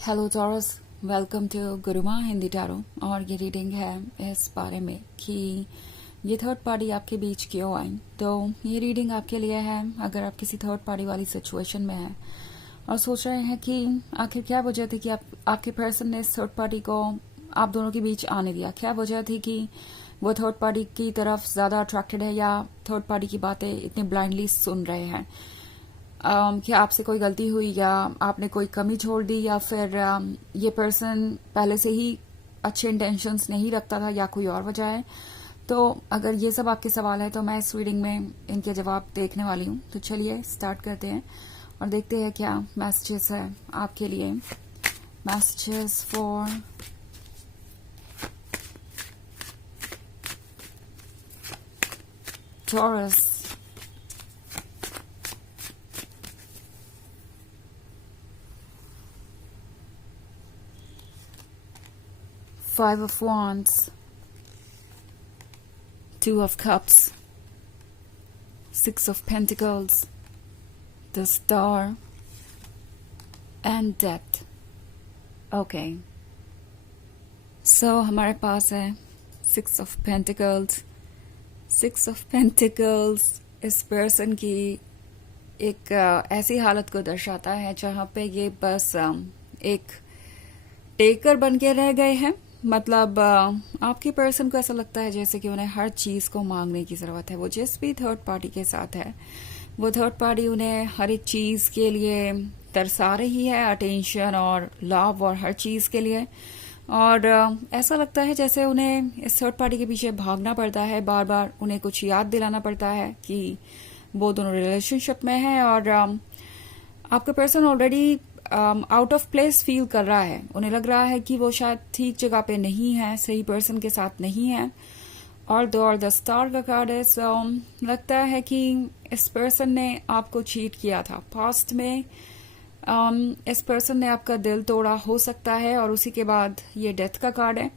Hello Taurus, welcome to Guruma Hindi tarot. और ये reading है इस बारे में कि ये थर्ड पार्टी आपके बीच क्यों आई। तो ये रीडिंग आपके लिए है अगर आप किसी थर्ड पार्टी वाली सिचुएशन में हैं और सोच रहे हैं कि आखिर क्या वजह थी कि आपके पर्सन ने इस थर्ड पार्टी को आप दोनों के बीच आने दिया। क्या वजह थी कि वो थर्ड पार्टी की तरफ ज़्यादा अट्रैक्टेड है या थर्ड पार्टी की बातें इतने ब्लाइंडली सुन रहे हैं। क्या आपसे कोई गलती हुई या आपने कोई कमी छोड़ दी या फिर ये पर्सन पहले से ही अच्छे इंटेंशंस नहीं रखता था या कोई और वजह है। तो अगर ये सब आपके सवाल है तो मैं इस रीडिंग में इनके जवाब देखने वाली हूँ। तो चलिए स्टार्ट करते हैं और देखते हैं क्या मैसेजेस है आपके लिए। Messages for taurus. Five of Wands, Two of Cups, Six of Pentacles, the Star, and Death. Okay. So हमारे पास है Six of Pentacles. Six of Pentacles इस पर्सन की एक ऐसी हालत को दर्शाता है जहाँ पे ये बस एक टेकर बन के रह गए हैं। मतलब आपके पर्सन को ऐसा लगता है जैसे कि उन्हें हर चीज को मांगने की जरूरत है। वो जिस भी थर्ड पार्टी के साथ है वो थर्ड पार्टी उन्हें हर एक चीज के लिए तरसा रही है, अटेंशन और लव और हर चीज के लिए। और ऐसा लगता है जैसे उन्हें इस थर्ड पार्टी के पीछे भागना पड़ता है, बार बार उन्हें कुछ याद दिलाना पड़ता है कि वो दोनों रिलेशनशिप में है। और आपका person already out of place feel कर रहा है। उन्हें लग रहा है कि वो शायद ठीक जगह पे नहीं है, सही पर्सन के साथ नहीं है। और द स्टार का कार्ड है। लगता है कि इस पर्सन ने आपको चीट किया था पास्ट में। इस पर्सन ने आपका दिल तोड़ा हो सकता है और उसी के बाद ये डेथ का कार्ड है।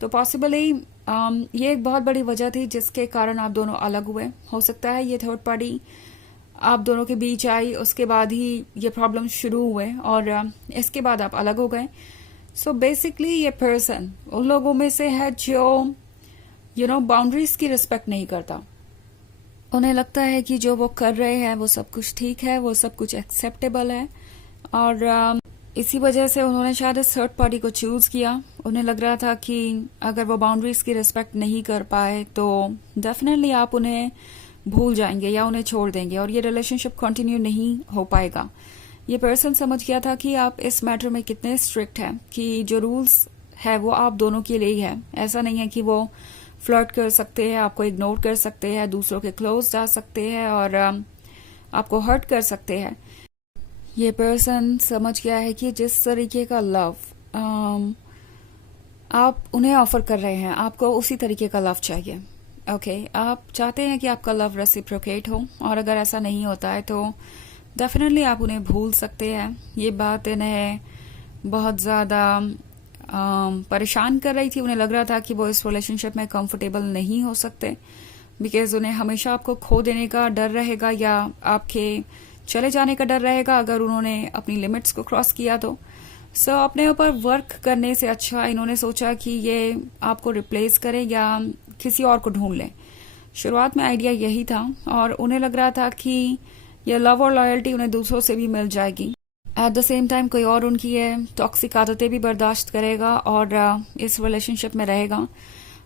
तो पॉसिबली ये एक बहुत बड़ी वजह थी जिसके कारण आप दोनों अलग हुए। हो सकता है ये थर्ड पार्टी आप दोनों के बीच आई, उसके बाद ही ये प्रॉब्लम शुरू हुए और इसके बाद आप अलग हो गए। सो बेसिकली ये पर्सन उन लोगों में से है जो बाउंड्रीज की रिस्पेक्ट नहीं करता। उन्हें लगता है कि जो वो कर रहे हैं वो सब कुछ ठीक है, वो सब कुछ एक्सेप्टेबल है। और इसी वजह से उन्होंने शायद इस थर्ड पार्टी को चूज किया। उन्हें लग रहा था कि अगर वो बाउंड्रीज की रिस्पेक्ट नहीं कर पाए तो डेफिनेटली आप उन्हें भूल जाएंगे या उन्हें छोड़ देंगे और ये रिलेशनशिप कंटिन्यू नहीं हो पाएगा। ये पर्सन समझ गया था कि आप इस मैटर में कितने स्ट्रिक्ट हैं कि जो रूल्स है वो आप दोनों के लिए ही है। ऐसा नहीं है कि वो फ्लर्ट कर सकते हैं, आपको इग्नोर कर सकते हैं, दूसरों के क्लोज जा सकते हैं और आपको हर्ट कर सकते हैं। ये पर्सन समझ गया है कि जिस तरीके का लव आप उन्हें ऑफर कर रहे हैं आपको उसी तरीके का लव चाहिए। ओके, आप चाहते हैं कि आपका लव रेसिप्रोकेट हो और अगर ऐसा नहीं होता है तो डेफिनेटली आप उन्हें भूल सकते हैं। ये बात इन्हें बहुत ज़्यादा परेशान कर रही थी। उन्हें लग रहा था कि वो इस रिलेशनशिप में कंफर्टेबल नहीं हो सकते बिकॉज उन्हें हमेशा आपको खो देने का डर रहेगा या आपके चले जाने का डर रहेगा अगर उन्होंने अपनी लिमिट्स को क्रॉस किया तो। सो अपने ऊपर वर्क करने से अच्छा इन्होंने सोचा कि ये आपको रिप्लेस करे या किसी और को ढूंढ लें। शुरुआत में आइडिया यही था और उन्हें लग रहा था कि ये लव और लॉयल्टी उन्हें दूसरों से भी मिल जाएगी। एट द सेम टाइम कोई और उनकी ये टॉक्सिक आदतें भी बर्दाश्त करेगा और इस रिलेशनशिप में रहेगा।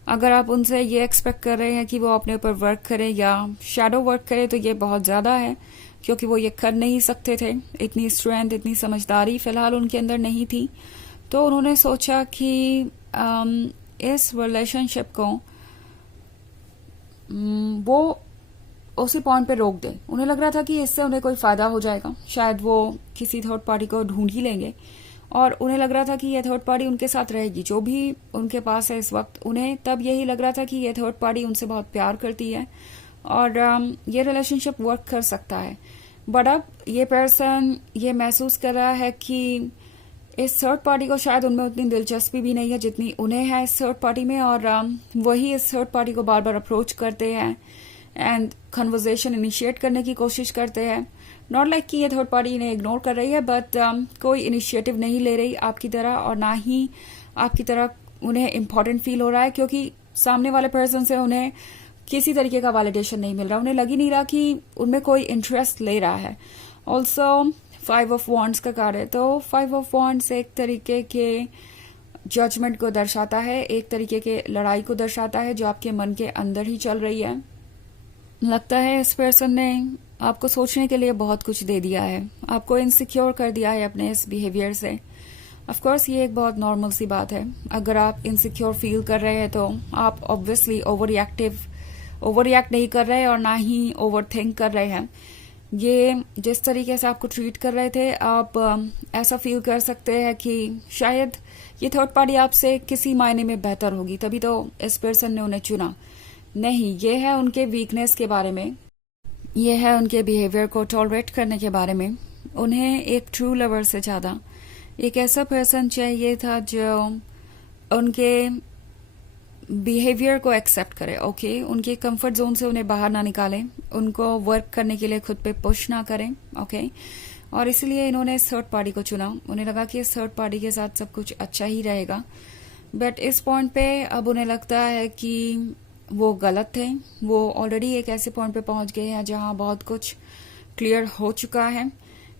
अगर आप उनसे ये एक्सपेक्ट कर रहे हैं कि वो अपने ऊपर वर्क करे या शैडो वर्क करे तो ये बहुत ज़्यादा है क्योंकि वो ये कर नहीं सकते थे। इतनी स्ट्रेंथ, इतनी समझदारी फिलहाल उनके अंदर नहीं थी। तो उन्होंने सोचा कि इस रिलेशनशिप को वो उसी पॉइंट पे रोक दें। उन्हें लग रहा था कि इससे उन्हें कोई फायदा हो जाएगा, शायद वो किसी थर्ड पार्टी को ढूंढ ही लेंगे और उन्हें लग रहा था कि यह थर्ड पार्टी उनके साथ रहेगी जो भी उनके पास है इस वक्त। उन्हें तब यही लग रहा था कि यह थर्ड पार्टी उनसे बहुत प्यार करती है और ये रिलेशनशिप वर्क कर सकता है। बट अब ये पर्सन ये महसूस कर रहा है कि इस थर्ड पार्टी को शायद उनमें उतनी दिलचस्पी भी नहीं है जितनी उन्हें है इस थर्ड पार्टी में। और वही इस थर्ड पार्टी को बार बार अप्रोच करते हैं एंड कन्वर्सेशन इनिशिएट करने की कोशिश करते हैं। नॉट लाइक कि ये थर्ड पार्टी इन्हें इग्नोर कर रही है, बट कोई इनिशिएटिव नहीं ले रही आपकी तरह, और ना ही आपकी तरह उन्हें इम्पोर्टेंट फील हो रहा है, क्योंकि सामने वाले पर्सन से उन्हें किसी तरीके का वैलिडेशन नहीं मिल रहा, उन्हें लग ही नहीं रहा कि उनमें कोई इंटरेस्ट ले रहा है। ऑल्सो 5 ऑफ वॉन्ड्स का कार्ड है, तो 5 ऑफ वॉन्ड्स एक तरीके के जजमेंट को दर्शाता है, एक तरीके के लड़ाई को दर्शाता है जो आपके मन के अंदर ही चल रही है। लगता है इस पर्सन ने आपको सोचने के लिए बहुत कुछ दे दिया है, आपको इनसिक्योर कर दिया है अपने इस बिहेवियर से। ऑफ कोर्स ये एक बहुत नॉर्मल सी बात है, अगर आप इनसिक्योर फील कर रहे हैं तो आप ऑब्वियसली ओवर रिएक्ट नहीं कर रहे और ना ही ओवर थिंक कर रहे हैं। ये जिस तरीके से आपको ट्रीट कर रहे थे, आप ऐसा फील कर सकते हैं कि शायद ये थर्ड पार्टी आपसे किसी मायने में बेहतर होगी, तभी तो इस पर्सन ने उन्हें चुना। नहीं, ये है उनके वीकनेस के बारे में, ये है उनके बिहेवियर को टॉलरेट करने के बारे में। उन्हें एक ट्रू लवर से ज्यादा एक ऐसा पर्सन चाहिए था जो उनके बिहेवियर को एक्सेप्ट करे, ओके उनके कंफर्ट जोन से उन्हें बाहर ना निकाले, उनको वर्क करने के लिए खुद पे पुश ना करें, ओके और इसलिए इन्होंने इस थर्ड पार्टी को चुना। उन्हें लगा कि इस थर्ड पार्टी के साथ सब कुछ अच्छा ही रहेगा, बट इस पॉइंट पे अब उन्हें लगता है कि वो गलत थे। वो ऑलरेडी एक ऐसे पॉइंट पे पहुंच गए हैं जहां बहुत कुछ क्लियर हो चुका है,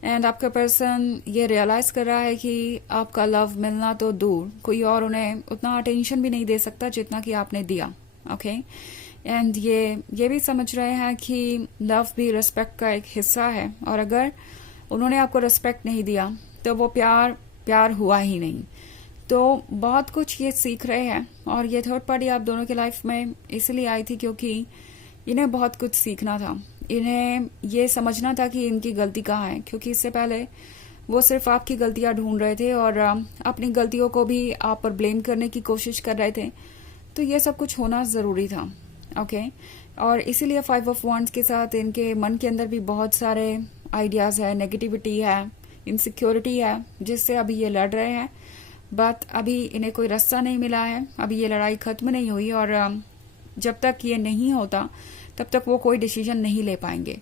एंड आपका पर्सन ये रियलाइज कर रहा है कि आपका लव मिलना तो दूर, कोई और उन्हें उतना अटेंशन भी नहीं दे सकता जितना कि आपने दिया, ओके एंड ये भी समझ रहे हैं कि लव भी रिस्पेक्ट का एक हिस्सा है, और अगर उन्होंने आपको रिस्पेक्ट नहीं दिया तो वो प्यार हुआ ही नहीं। तो बहुत कुछ ये सीख रहे हैं, और ये थर्ड पार्टी आप दोनों के लाइफ में इसलिए आई थी क्योंकि इन्हें बहुत कुछ सीखना था, इन्हें ये समझना था कि इनकी गलती कहाँ है, क्योंकि इससे पहले वो सिर्फ आपकी गलतियां ढूंढ रहे थे और अपनी गलतियों को भी आप पर ब्लेम करने की कोशिश कर रहे थे। तो ये सब कुछ होना जरूरी था, ओके और इसीलिए 5 ऑफ वॉन्ड्स के साथ इनके मन के अंदर भी बहुत सारे आइडियाज है, नेगेटिविटी है, इनसिक्योरिटी है, जिससे अभी ये लड़ रहे हैं, बट अभी इन्हें कोई रास्ता नहीं मिला है, अभी ये लड़ाई खत्म नहीं हुई, और जब तक ये नहीं होता तब तक वो कोई डिसीजन नहीं ले पाएंगे।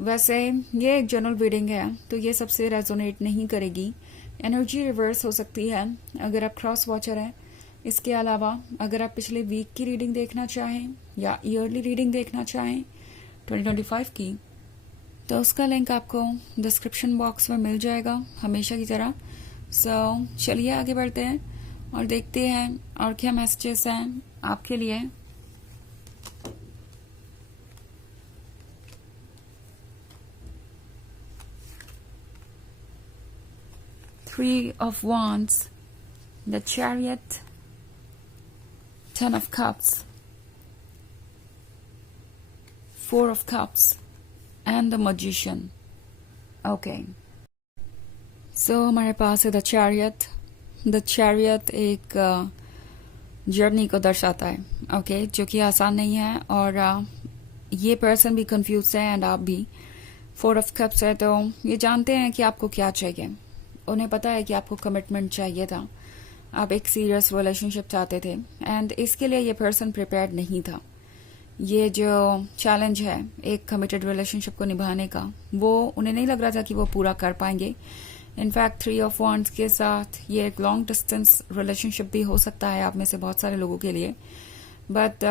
वैसे ये एक जनरल रीडिंग है, तो ये सबसे रेजोनेट नहीं करेगी, एनर्जी रिवर्स हो सकती है अगर आप क्रॉस वॉचर हैं। इसके अलावा अगर आप पिछले वीक की रीडिंग देखना चाहें या ईयरली रीडिंग देखना चाहें 2025 की, तो उसका लिंक आपको डिस्क्रिप्शन बॉक्स में मिल जाएगा हमेशा की तरह। सो चलिए आगे बढ़ते हैं और देखते हैं और क्या मैसेजेस हैं आपके लिए। Three of Wands, the Chariot, 10 of Cups, 4 of Cups, and the Magician. Okay. So हमारे पास है द चैरियट। द चैरियट एक जर्नी को दर्शाता है, ओके जो कि आसान नहीं है, और ये पर्सन भी कंफ्यूज है एंड आप भी। 4 ऑफ कप्स है, तो ये जानते हैं कि आपको क्या चाहिए, उन्हें पता है कि आपको कमिटमेंट चाहिए था, आप एक सीरियस रिलेशनशिप चाहते थे, एंड इसके लिए ये पर्सन प्रिपेयर्ड नहीं था। ये जो चैलेंज है एक कमिटेड रिलेशनशिप को निभाने का, वो उन्हें नहीं लग रहा था कि वो पूरा कर पाएंगे। इनफैक्ट 3 ऑफ वॉन्ड्स के साथ ये एक लॉन्ग डिस्टेंस रिलेशनशिप भी हो सकता है आप में से बहुत सारे लोगों के लिए, बट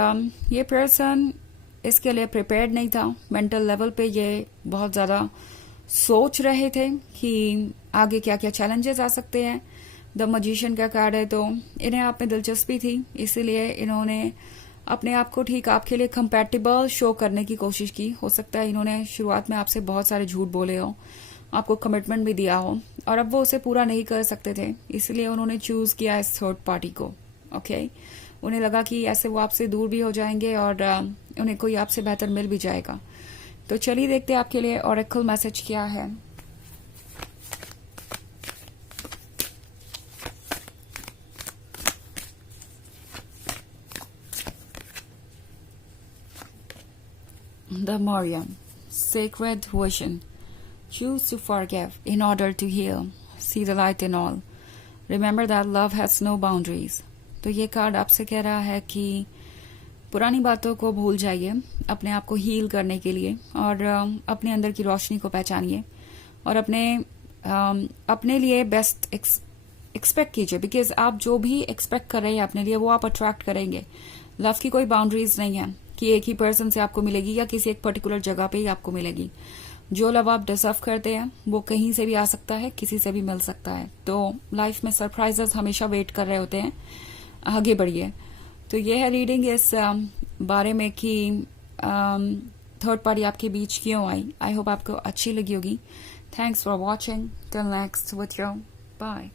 ये पर्सन इसके लिए प्रिपेयर्ड नहीं था। मेंटल लेवल पे ये बहुत ज्यादा सोच रहे थे कि आगे क्या क्या चैलेंजेस आ सकते हैं। द मजिशियन का कार्ड है, तो इन्हें आप में दिलचस्पी थी, इसीलिए इन्होंने अपने आप को ठीक आपके लिए कंपैटिबल शो करने की कोशिश की। हो सकता है इन्होंने शुरुआत में आपसे बहुत सारे झूठ बोले हो, आपको कमिटमेंट भी दिया हो, और अब वो उसे पूरा नहीं कर सकते थे, इसलिए उन्होंने चूज किया इस थर्ड पार्टी को, ओके उन्हें लगा कि ऐसे वो आपसे दूर भी हो जाएंगे और उन्हें कोई आपसे बेहतर मिल भी जाएगा। तो चलिए देखते हैं आपके लिए ऑरेकल मैसेज क्या है। The Moriam, sacred vision. Choose to forgive in order to heal. See the light in all. Remember that love has no boundaries. तो ये कार्ड आपसे कह रहा है कि पुरानी बातों को भूल जाइए अपने आप को हील करने के लिए, और अपने अंदर की रोशनी को पहचानिए और अपने लिए बेस्ट एक्सपेक्ट कीजिए, बिकॉज आप जो भी एक्सपेक्ट कर रहे हैं अपने लिए वो आप अट्रैक्ट करेंगे। लव की कोई बाउंड्रीज नहीं है कि एक ही पर्सन से आपको मिलेगी या किसी एक पर्टिकुलर जगह पे ही आपको मिलेगी। जो लव आप डिजर्व करते हैं वो कहीं से भी आ सकता है, किसी से भी मिल सकता है। तो लाइफ में सरप्राइजेस हमेशा वेट कर रहे होते हैं, आगे बढ़िए। तो ये है रीडिंग इस बारे में कि थर्ड पार्टी आपके बीच क्यों आई। आई होप आपको अच्छी लगी होगी। Thanks for watching. Till next with you, bye.